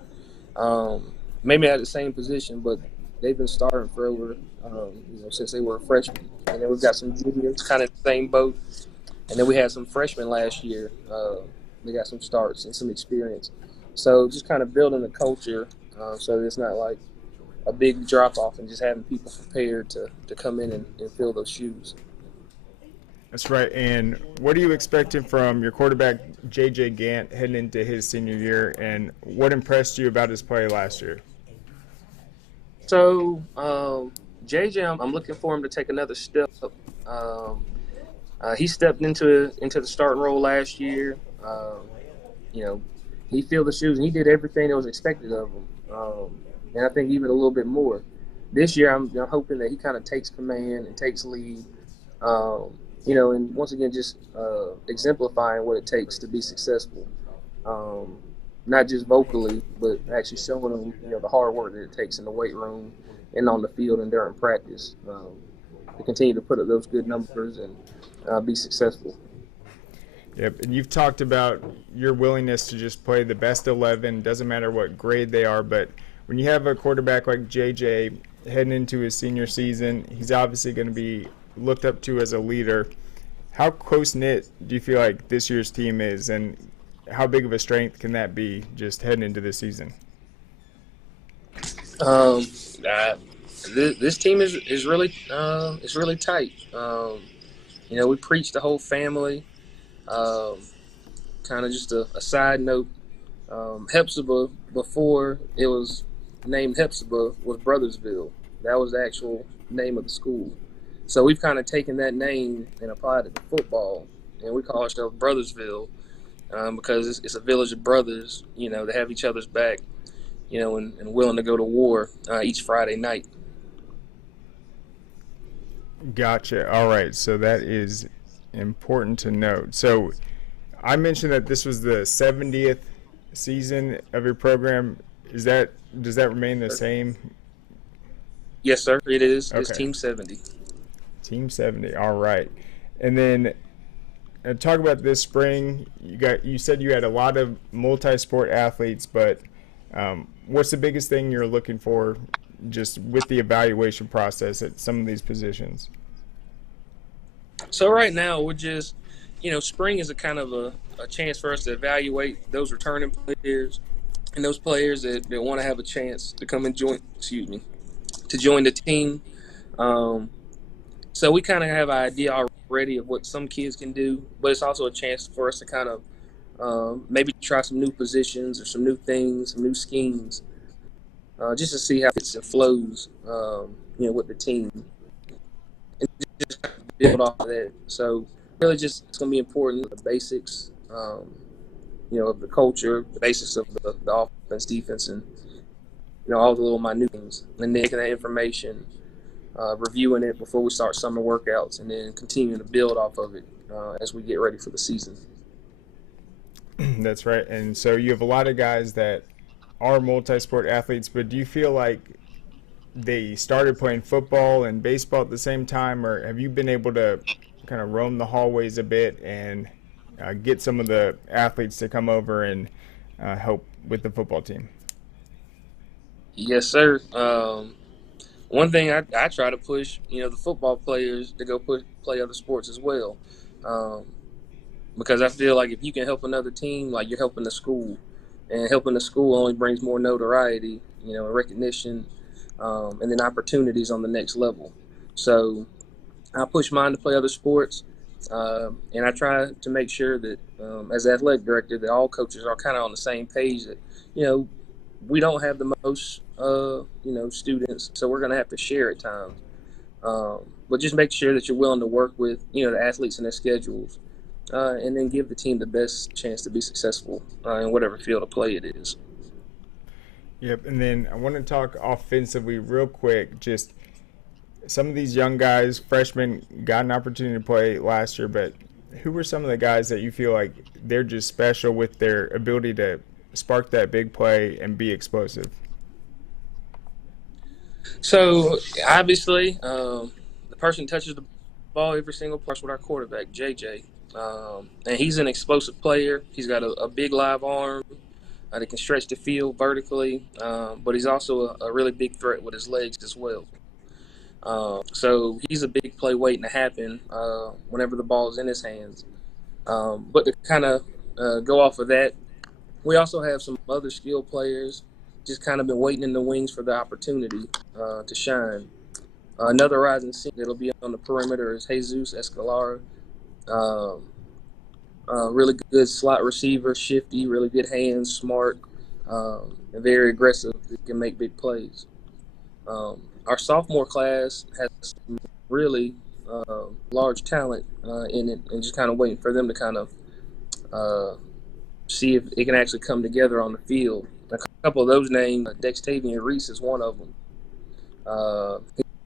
Maybe at the same position, but they've been starting for over, since they were freshmen. And then we've got some juniors kind of in the same boat. And then we had some freshmen last year. They got some starts and some experience. So just kind of building the culture so that it's not like a big drop-off and just having people prepared to come in and fill those shoes. That's right. And what are you expecting from your quarterback, J.J. Gant, heading into his senior year? And what impressed you about his play last year? So, J.J., I'm looking for him to take another step up. He stepped into the starting role last year. He filled the shoes and he did everything that was expected of him. And I think even a little bit more. This year, I'm hoping that he kind of takes command and takes lead. And once again, just exemplifying what it takes to be successful. Not just vocally, but actually showing them, the hard work that it takes in the weight room and on the field and during practice to continue to put up those good numbers and be successful. Yep, and you've talked about your willingness to just play the best 11. Doesn't matter what grade they are, but when you have a quarterback like JJ heading into his senior season, he's obviously going to be looked up to as a leader. How close-knit do you feel like this year's team is, and how big of a strength can that be just heading into this season? This team is really tight. We preach the whole family. Kind of just a side note, Hephzibah, before it was named Hephzibah, was Brothersville. That was the actual name of the school. So we've kind of taken that name and applied it to football, and we call ourselves Brothersville because it's a village of brothers, that have each other's back, and willing to go to war each Friday night. Gotcha. All right. So that is important to note. So I mentioned that this was the 70th season of your program. Does that remain the same? Yes, sir. It is. Okay. It's Team 70. Team 70. All right. And then talk about this spring. You said you had a lot of multi-sport athletes, but what's the biggest thing you're looking for just with the evaluation process at some of these positions? So right now we're just, spring is a kind of a chance for us to evaluate those returning players and those players that want to have a chance to come and join the team. So we kind of have an idea already of what some kids can do, but it's also a chance for us to kind of maybe try some new positions or some new things, some new schemes, just to see how it flows, with the team. And just build off of that. So really it's going to be important, the basics, of the culture, the basics of the offense, defense, and, all the little minute things. And then taking that information, reviewing it before we start summer workouts, and then continuing to build off of it as we get ready for the season. That's right. And so you have a lot of guys that are multi-sport athletes, but do you feel like they started playing football and baseball at the same time, or have you been able to kind of roam the hallways a bit and get some of the athletes to come over and help with the football team? Yes, sir. One thing I try to push, the football players to go play other sports as well, because I feel like if you can help another team, like you're helping the school, and helping the school only brings more notoriety, and recognition, and then opportunities on the next level. So I push mine to play other sports, and I try to make sure that as athletic director that all coaches are kind of on the same page that, we don't have the most, students, so we're going to have to share at times. But just make sure that you're willing to work with, the athletes and their schedules, and then give the team the best chance to be successful in whatever field of play it is. Yep, and then I want to talk offensively real quick. Just some of these young guys, freshmen, got an opportunity to play last year, but who were some of the guys that you feel like they're just special with their ability to spark that big play and be explosive? So obviously, the person who touches the ball every single place with our quarterback, JJ, and he's an explosive player. He's got a big live arm that can stretch the field vertically, but he's also a really big threat with his legs as well. So he's a big play waiting to happen whenever the ball is in his hands. But to kind of go off of that, we also have some other skilled players just kind of been waiting in the wings for the opportunity to shine. Another rising senior that'll be on the perimeter is Jesus Escalar. Really good slot receiver, shifty, really good hands, smart, and very aggressive. He can make big plays. Our sophomore class has some really large talent in it, and just kind of waiting for them to kind of see if it can actually come together on the field. A couple of those names, Dextavian Reese is one of them.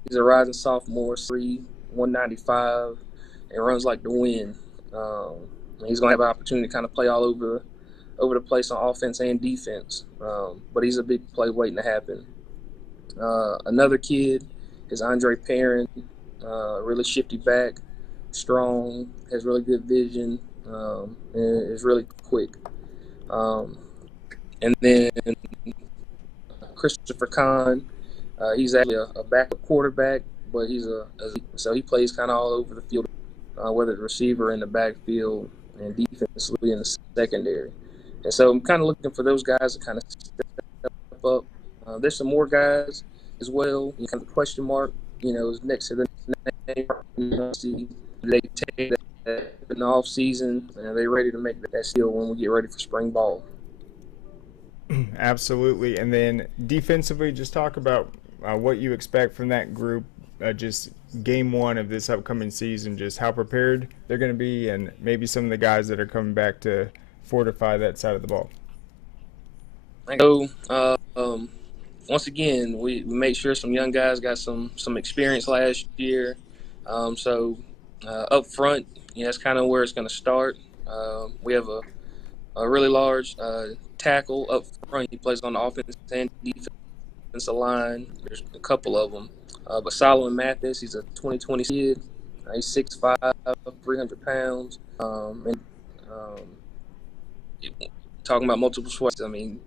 He's a rising sophomore, 3', 195, and runs like the wind. He's going to have an opportunity to kind of play all over the place on offense and defense. But he's a big play waiting to happen. Another kid is Andre Perrin, really shifty back, strong, has really good vision, and is really quick. And then Christopher Kahn, he's actually a backup quarterback, but so he plays kind of all over the field, whether the receiver in the backfield and defensively in the secondary. And so I'm kind of looking for those guys to kind of step up. There's some more guys as well. Kind of the question mark, is next to the name. See, they take that in the off season, and are they ready to make that steal when we get ready for spring ball? Absolutely. And then defensively, just talk about what you expect from that group, just game one of this upcoming season, just how prepared they're going to be, and maybe some of the guys that are coming back to fortify that side of the ball. So, once again, we made sure some young guys got some experience last year. Up front, that's kind of where it's going to start. We have a really large tackle up front. He plays on the offense and defensive line. There's a couple of them. But Solomon Mathis, he's a 2020 kid. He's 6'5", 300 pounds. Talking about multiple sports, I mean,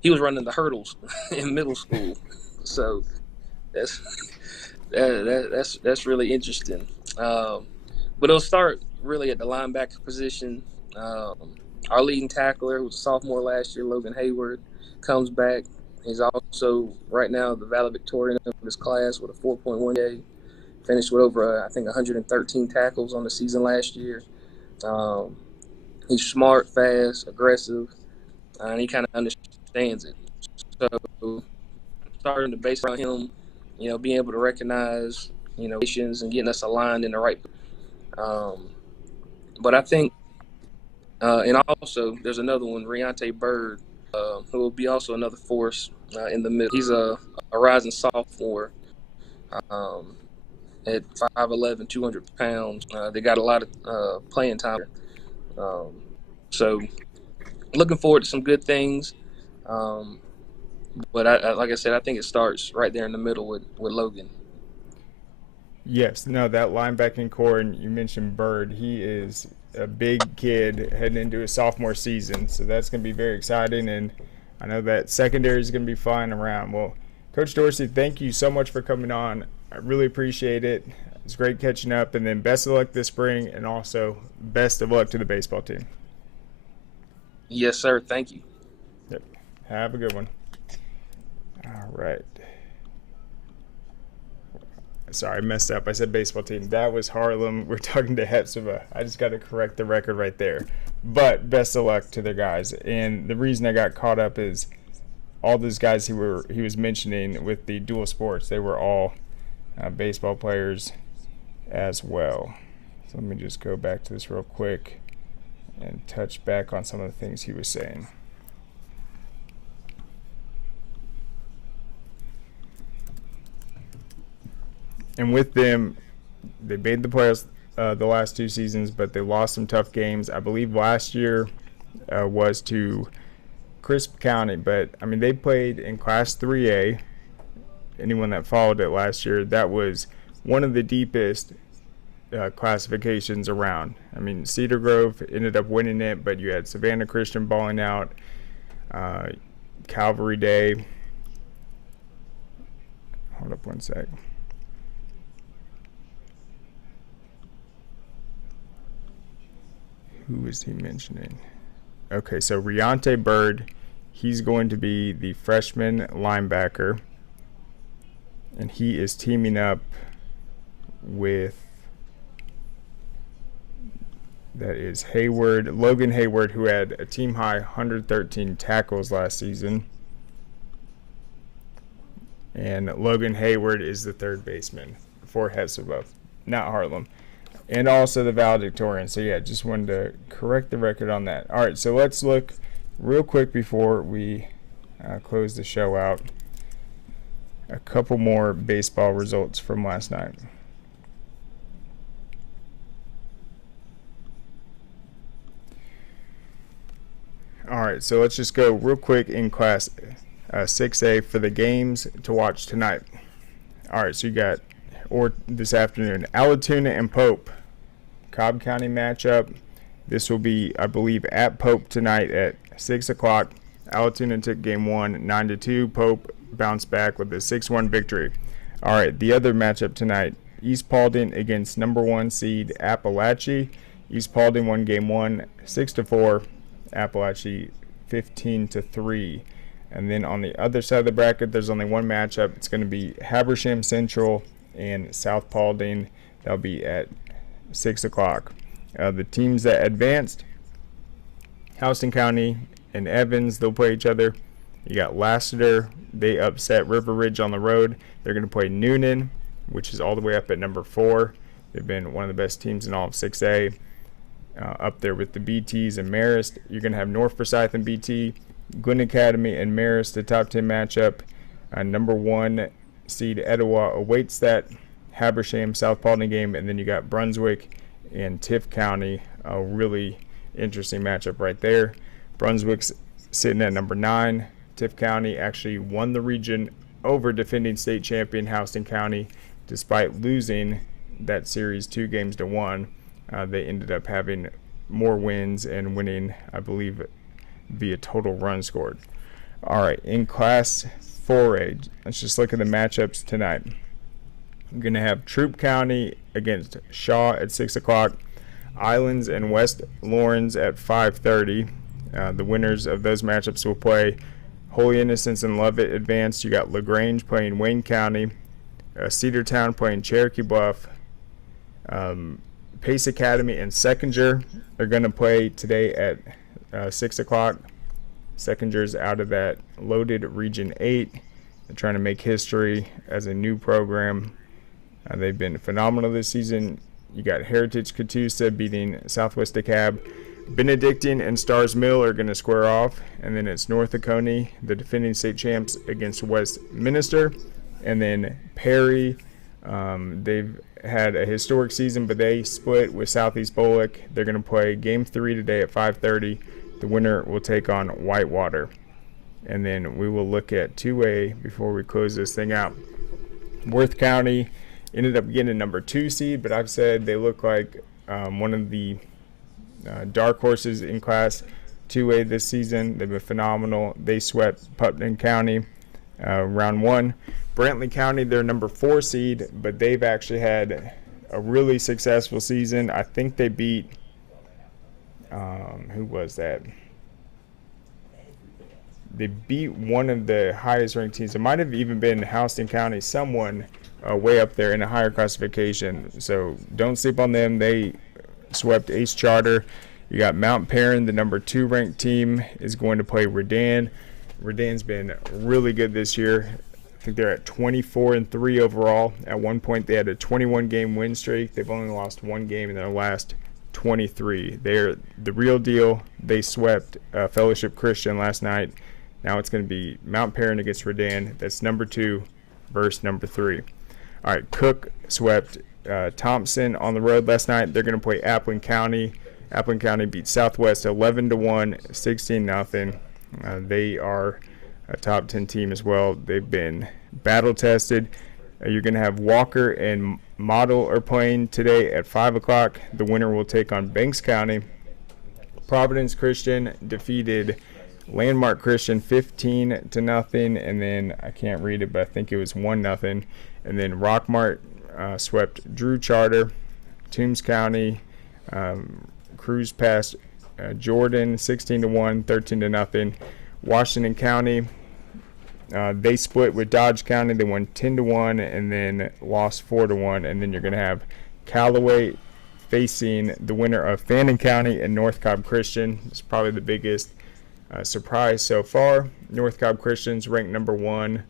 he was running the hurdles in middle school. So that's really interesting. But it'll start really at the linebacker position. Our leading tackler, who was a sophomore last year, Logan Hayward, comes back. He's also right now the valedictorian of his class with a 4.1 GPA. Finished with over, I think, 113 tackles on the season last year. He's smart, fast, aggressive, and he kind of understands it. So starting to base around him, being able to recognize, missions and getting us aligned in the right. But I think, and also there's another one, Riante Bird, who will be also another force in the middle. He's a rising sophomore at 5'11", 200 pounds. They got a lot of playing time. So looking forward to some good things. But like I said, I think it starts right there in the middle with Logan. Yes, no, that linebacking core, and you mentioned Bird, he is a big kid heading into his sophomore season, so that's going to be very exciting, and I know that secondary is going to be flying around. Well, Coach Dorsey, thank you so much for coming on. I really appreciate it. It's great catching up, and then best of luck this spring, and also best of luck to the baseball team. Yes, sir. Thank you. Yep. Have a good one. All right. Sorry, I messed up. I said baseball team. That was Harlem. We're talking to Hephzibah. I just got to correct the record right there. But best of luck to their guys. And the reason I got caught up is all those guys he was mentioning with the dual sports, they were all baseball players as well. So let me just go back to this real quick and touch back on some of the things he was saying. And with them, they made the playoffs the last two seasons, but they lost some tough games. I believe last year was to Crisp County, but I mean, they played in Class 3A. Anyone that followed it last year, that was one of the deepest classifications around. I mean, Cedar Grove ended up winning it, but you had Savannah Christian balling out, Calvary Day. Hold up one sec. Who is he mentioning? Okay, so Riante Bird, he's going to be the freshman linebacker, and he is teaming up with, that is Hayward, Logan Hayward, who had a team high 113 tackles last season. And Logan Hayward is the third baseman for Hephzibah, not Harlem. And also the valedictorian. So, yeah, just wanted to correct the record on that. All right, so let's look real quick before we close the show out. A couple more baseball results from last night. All right, so let's just go real quick in Class 6A for the games to watch tonight. All right, so you got, or this afternoon, Allatoona and Pope. Cobb County matchup. This will be, I believe, at Pope tonight at 6 o'clock. Allatoona took game one 9-2. Pope bounced back with a 6-1 victory. All right, the other matchup tonight, East Paulding against number 1 seed Appalachia. East Paulding won game one 6-4. Appalachia 15-3. And then on the other side of the bracket, there's only one matchup. It's going to be Habersham Central and South Paulding. That'll be at 6 o'clock. The teams that advanced, Houston County and Evans, they'll play each other. You got Lassiter. They upset River Ridge on the road. They're going to play Noonan, which is all the way up at number 4. They've been one of the best teams in all of 6A. Up there with the BTs and Marist. You're going to have North Forsyth and BT, Glen Academy and Marist, the top 10 matchup. Number 1 seed Etowah awaits that Habersham South Paulding game, and then you got Brunswick and Tift County, a really interesting matchup right there. Brunswick's sitting at number 9. Tift County actually won the region over defending state champion Houston County, despite losing that series 2-1. They ended up having more wins and winning, I believe, via total runs scored. All right, in Class 4A, let's just look at the matchups tonight. We're going to have Troup County against Shaw at 6 o'clock, Islands and West Lawrence at 5:30. The winners of those matchups will play. Holy Innocents and Lovett advanced. You got LaGrange playing Wayne County, Cedartown playing Cherokee Bluff. Pace Academy and Seconder are going to play today at 6 o'clock. Seconder's out of that loaded Region 8. They're trying to make history as a new program. They've been phenomenal this season. You got Heritage Catoosa beating Southwest DeKalb. Benedictine and Stars Mill are going to square off. And then it's North Oconee, the defending state champs, against Westminster. And then Perry, they've had a historic season, but they split with Southeast Bullock. They're going to play Game 3 today at 5:30. The winner will take on Whitewater. And then we will look at 2A before we close this thing out. Worth County ended up getting a number 2 seed, but I've said they look like one of the dark horses in Class 2A this season. They've been phenomenal. They swept Putnam County round 1. Brantley County, they're number 4 seed, but they've actually had a really successful season. I think they beat, who was that? They beat one of the highest ranked teams. It might have even been Houston County, someone way up there in a higher classification. So don't sleep on them. They swept Ace Charter. You got Mount Perrin, the number 2 ranked team, is going to play Redan. Redan's been really good this year. I think they're at 24-3 overall. At one point, they had a 21-game win streak. They've only lost 1 game in their last 23. They're the real deal. They swept Fellowship Christian last night. Now it's going to be Mount Perrin against Redan. That's number 2 versus number 3. All right, Cook swept Thompson on the road last night. They're going to play Appling County. Appling County beat Southwest 11-1, 16-0. They are a top 10 team as well. They've been battle tested. You're going to have Walker and Model are playing today at 5 o'clock. The winner will take on Banks County. Providence Christian defeated Landmark Christian 15-0, and then I can't read it, but I think it was 1-0. And then Rockmart swept Drew Charter. Toombs County cruised past Jordan 16-1, 13-0. Washington County, they split with Dodge County. They won 10-1 and then lost 4-1. And then you're going to have Callaway facing the winner of Fannin County and North Cobb Christian. It's probably the biggest surprise so far. North Cobb Christian's ranked number 1.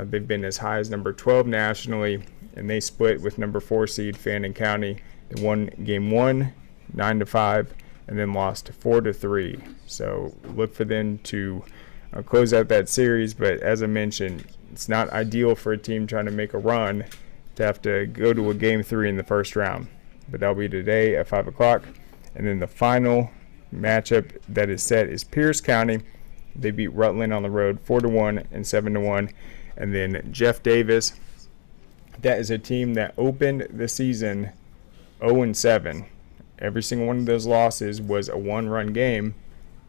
They've been as high as number 12 nationally, and they split with number 4 seed Fannin County. They won Game 1, 9-5, and then lost 4-3. So look for them to close out that series. But as I mentioned, it's not ideal for a team trying to make a run to have to go to a Game 3 in the first round. But that'll be today at 5 o'clock. And then the final matchup that is set is Pierce County. They beat Rutland on the road 4-1 and 7-1. And then Jeff Davis, that is a team that opened the season 0-7. Every single one of those losses was a 1-run game,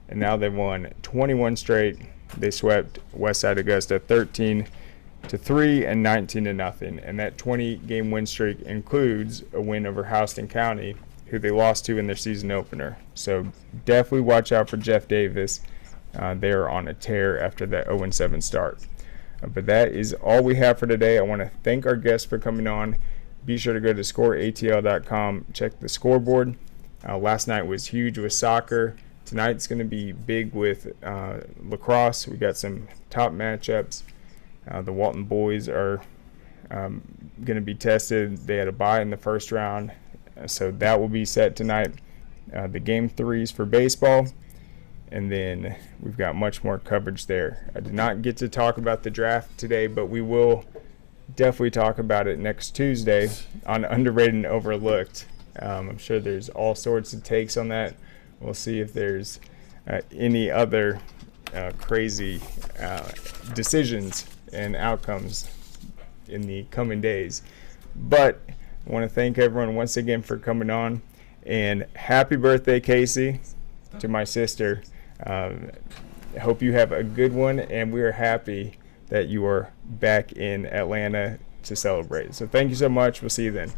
and now they've won 21 straight. They swept Westside Augusta 13-3 and 19-0. And that 20-game win streak includes a win over Houston County, who they lost to in their season opener. So definitely watch out for Jeff Davis. They're on a tear after that 0-7 start. But that is all we have for today. I want to thank our guests for coming on. Be sure to go to scoreatl.com, check the scoreboard. Last night was huge with soccer. Tonight's going to be big with lacrosse. We got some top matchups. The Walton boys are going to be tested. They had a bye in the first round, so that will be set tonight. The game 3s for baseball, and then we've got much more coverage there. I did not get to talk about the draft today, but we will definitely talk about it next Tuesday on Underrated and Overlooked. I'm sure there's all sorts of takes on that. We'll see if there's any other crazy decisions and outcomes in the coming days. But I want to thank everyone once again for coming on, and happy birthday, Casey, to my sister. I hope you have a good one, and we are happy that you are back in Atlanta to celebrate. So thank you so much. We'll see you then.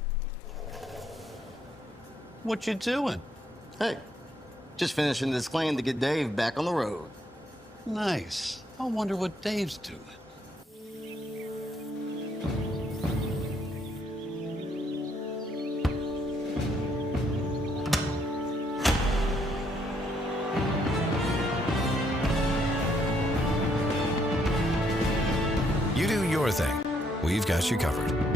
What you doing? Hey, just finishing this claim to get Dave back on the road. Nice. I wonder what Dave's doing. You do your thing. We've got you covered.